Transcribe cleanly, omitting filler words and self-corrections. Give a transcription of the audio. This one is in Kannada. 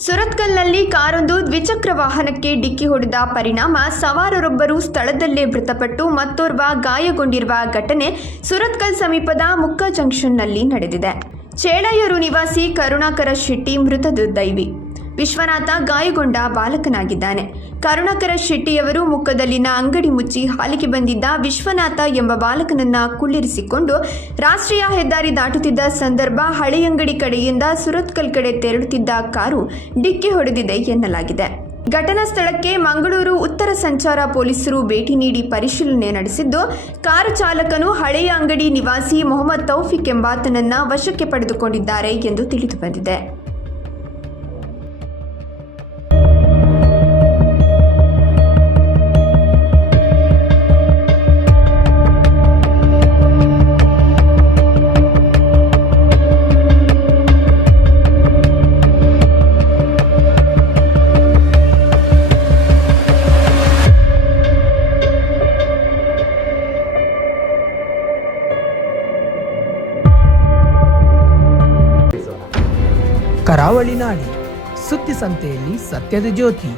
ಸುರತ್ಕಲ್ನಲ್ಲಿ ಕಾರೊಂದು ದ್ವಿಚಕ್ರ ವಾಹನಕ್ಕೆ ಡಿಕ್ಕಿ ಹೊಡೆದ ಪರಿಣಾಮ ಸವಾರರೊಬ್ಬರು ಸ್ಥಳದಲ್ಲೇ ಮೃತಪಟ್ಟು ಮತ್ತೋರ್ವ ಗಾಯಗೊಂಡಿರುವ ಘಟನೆ ಸುರತ್ಕಲ್ ಸಮೀಪದ ಮುಕ್ಕ ಜಂಕ್ಷನ್ನಲ್ಲಿ ನಡೆದಿದೆ. ಚೇಳಯೂರು ನಿವಾಸಿ ಕರುಣಾಕರ ಶೆಟ್ಟಿ ಮೃತ ದುರ್ದೈವಿ. ವಿಶ್ವನಾಥ ಗಾಯಗೊಂಡ ಬಾಲಕನಾಗಿದ್ದಾನೆ. ಕರುಣಾಕರ ಶೆಟ್ಟಿಯವರು ಮುಖದಲ್ಲಿನ ಅಂಗಡಿ ಮುಚ್ಚಿ ಹಾಲಿಗೆ ಬಂದಿದ್ದ ವಿಶ್ವನಾಥ ಎಂಬ ಬಾಲಕನನ್ನ ಕುಳ್ಳಿರಿಸಿಕೊಂಡು ರಾಷ್ಟ್ರೀಯ ಹೆದ್ದಾರಿ ದಾಟುತ್ತಿದ್ದ ಸಂದರ್ಭ ಹಳೆಯಂಗಡಿ ಕಡೆಯಿಂದ ಸುರತ್ಕಲ್ ಕಡೆ ತೆರಳುತ್ತಿದ್ದ ಕಾರು ಡಿಕ್ಕಿ ಹೊಡೆದಿದೆ ಎನ್ನಲಾಗಿದೆ. ಘಟನಾ ಸ್ಥಳಕ್ಕೆ ಮಂಗಳೂರು ಉತ್ತರ ಸಂಚಾರ ಪೊಲೀಸರು ಭೇಟಿ ನೀಡಿ ಪರಿಶೀಲನೆ ನಡೆಸಿದ್ದು, ಕಾರು ಚಾಲಕನು ಹಳೆಯ ಅಂಗಡಿ ನಿವಾಸಿ ಮೊಹಮ್ಮದ್ ತೌಫಿಕ್ ಎಂಬಾತನನ್ನ ವಶಕ್ಕೆ ಪಡೆದುಕೊಂಡಿದ್ದಾರೆ ಎಂದು ತಿಳಿದು ಬಂದಿದೆ. ಕರಾವಳಿ ನಾಡಿ ಸುದ್ದಿ ಸಂತೆಯಲ್ಲಿ ಸತ್ಯದ ಜ್ಯೋತಿ.